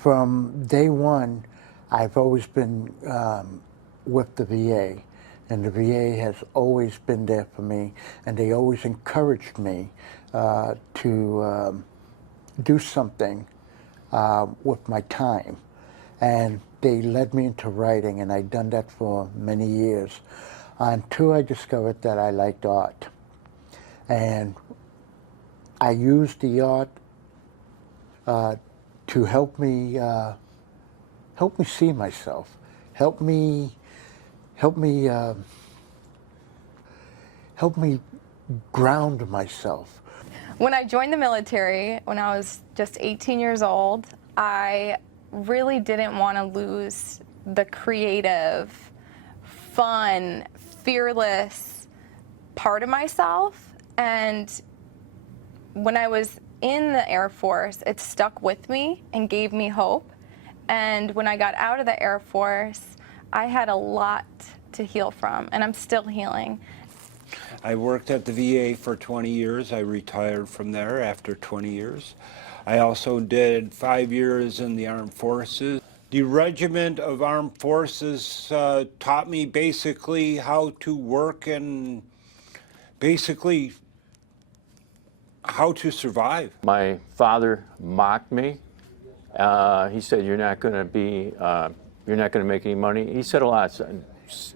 from day one, I've always been with the VA, and the VA has always been there for me, and they always encouraged me to do something with my time. And they led me into writing, and I've done that for many years until I discovered that I liked art. And I used the art to help me see myself, help me ground myself. When I joined the military, when I was just 18 years old, I really didn't want to lose the creative, fun, fearless part of myself. And when I was in the Air Force, it stuck with me and gave me hope. And when I got out of the Air Force, I had a lot to heal from, and I'm still healing. I worked at the VA for 20 years. I retired from there after 20 years. I also did 5 years in the Armed Forces. The Regiment of Armed Forces taught me basically how to work and basically how to survive. My father mocked me. He said, "You're not going to make any money." He said a lot.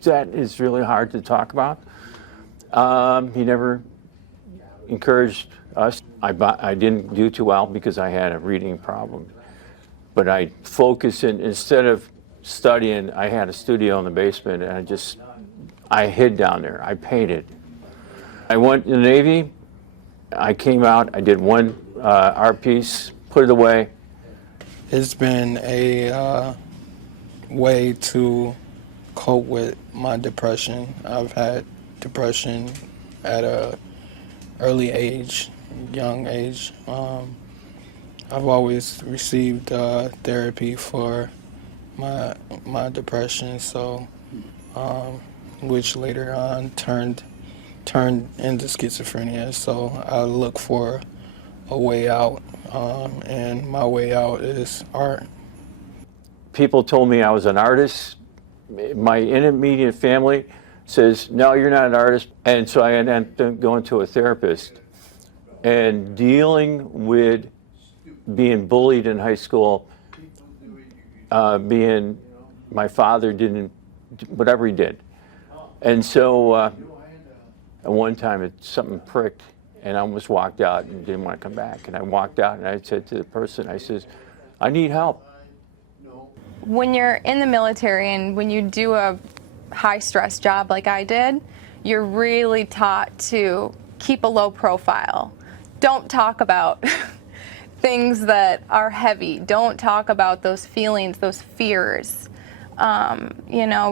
That is really hard to talk about. He never encouraged us. I didn't do too well because I had a reading problem. But I focused instead of studying, I had a studio in the basement, and I hid down there. I painted. I went in the Navy. I came out, I did one art piece, put it away. It's been a way to cope with my depression. I've had depression at a early age, young age. I've always received therapy for my depression, so which later on turned into schizophrenia. So I look for a way out, and my way out is art. People told me I was an artist. My immediate family says, "No, you're not an artist." And so I ended up going to a therapist and dealing with being bullied in high school, my father didn't, whatever he did. And so at one time something pricked, and I almost walked out and didn't want to come back. And I walked out and I said to the person, I says, "I need help." When you're in the military and when you do a high stress job like I did, you're really taught to keep a low profile. Don't talk about things that are heavy. Don't talk about those feelings, those fears.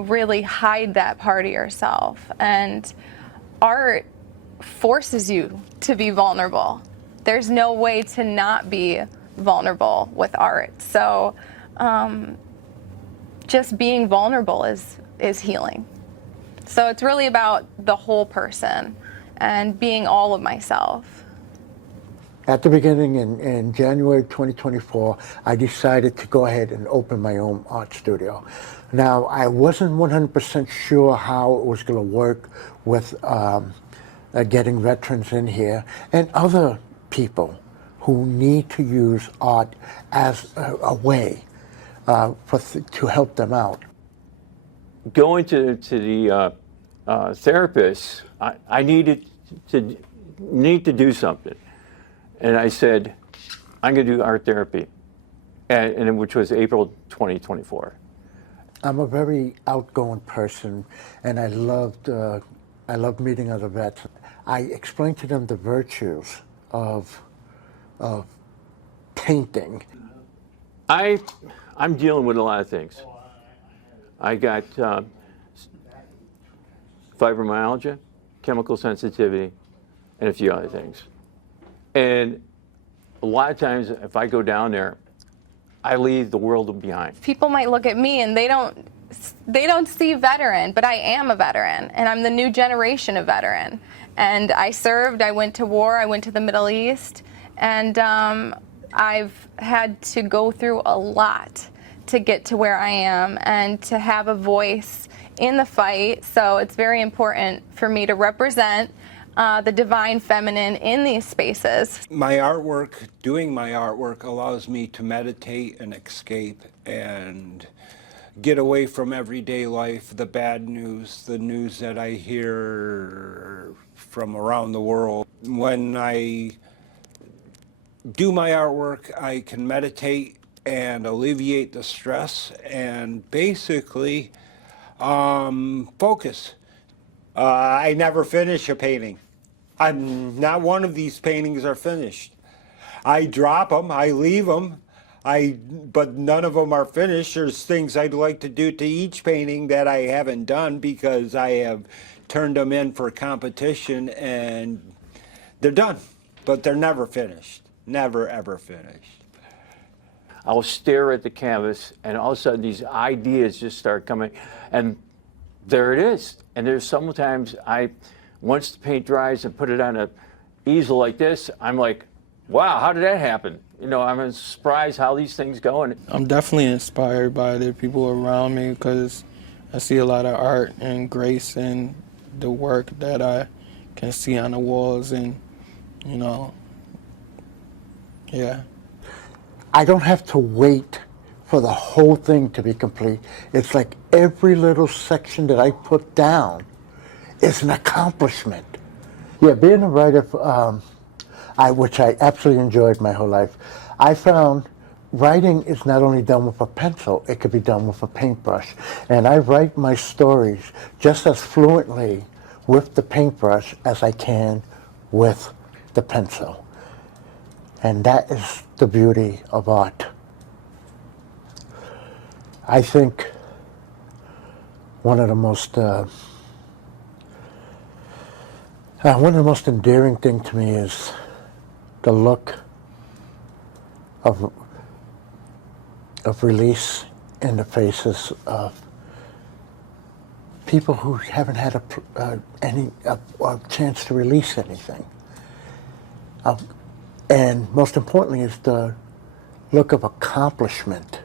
Really hide that part of yourself. And art forces you to be vulnerable. There's no way to not be vulnerable with art. So just being vulnerable is healing. So it's really about the whole person and being all of myself. At the beginning, in January 2024, I decided to go ahead and open my own art studio. Now, I wasn't 100% sure how it was going to work with getting veterans in here and other people who need to use art as a way to help them out. Going to the therapist, I need to do something. And I said, "I'm going to do art therapy," and which was April 2024. I'm a very outgoing person, and I loved meeting other vets. I explained to them the virtues of painting. I'm dealing with a lot of things. I got fibromyalgia, chemical sensitivity, and a few other things. And a lot of times, if I go down there, I leave the world behind. People might look at me and they don't see veteran, but I am a veteran, and I'm the new generation of veteran. And I served, I went to war, I went to the Middle East, and I've had to go through a lot to get to where I am and to have a voice in the fight. So it's very important for me to represent the divine feminine in these spaces. My artwork, doing my artwork, allows me to meditate and escape and get away from everyday life, the bad news, the news that I hear from around the world. When I do my artwork, I can meditate and alleviate the stress and basically focus. I never finish a painting. Not one of these paintings are finished. I drop them, I leave them, but none of them are finished. There's things I'd like to do to each painting that I haven't done because I have turned them in for competition and they're done, but they're never finished. Never, ever finished. I'll stare at the canvas, and all of a sudden these ideas just start coming, and there it is. And there's sometimes once the paint dries and put it on a easel like this, I'm like, wow, how did that happen? You know, I'm surprised how these things go. And I'm definitely inspired by the people around me because I see a lot of art and grace in the work that I can see on the walls, and, you know, yeah. I don't have to wait for the whole thing to be complete. It's like every little section that I put down is an accomplishment. Yeah, being a writer, which I absolutely enjoyed my whole life, I found writing is not only done with a pencil, it could be done with a paintbrush. And I write my stories just as fluently with the paintbrush as I can with the pencil. And that is the beauty of art. I think one of the most endearing things to me is the look of release in the faces of people who haven't had a chance to release anything. And most importantly is the look of accomplishment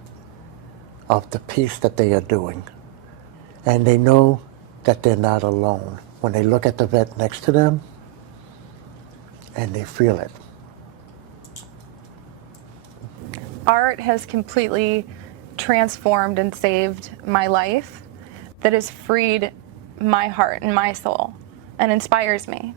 of the piece that they are doing. And they know that they're not alone when they look at the vet next to them and they feel it. Art has completely transformed and saved my life, that has freed my heart and my soul and inspires me.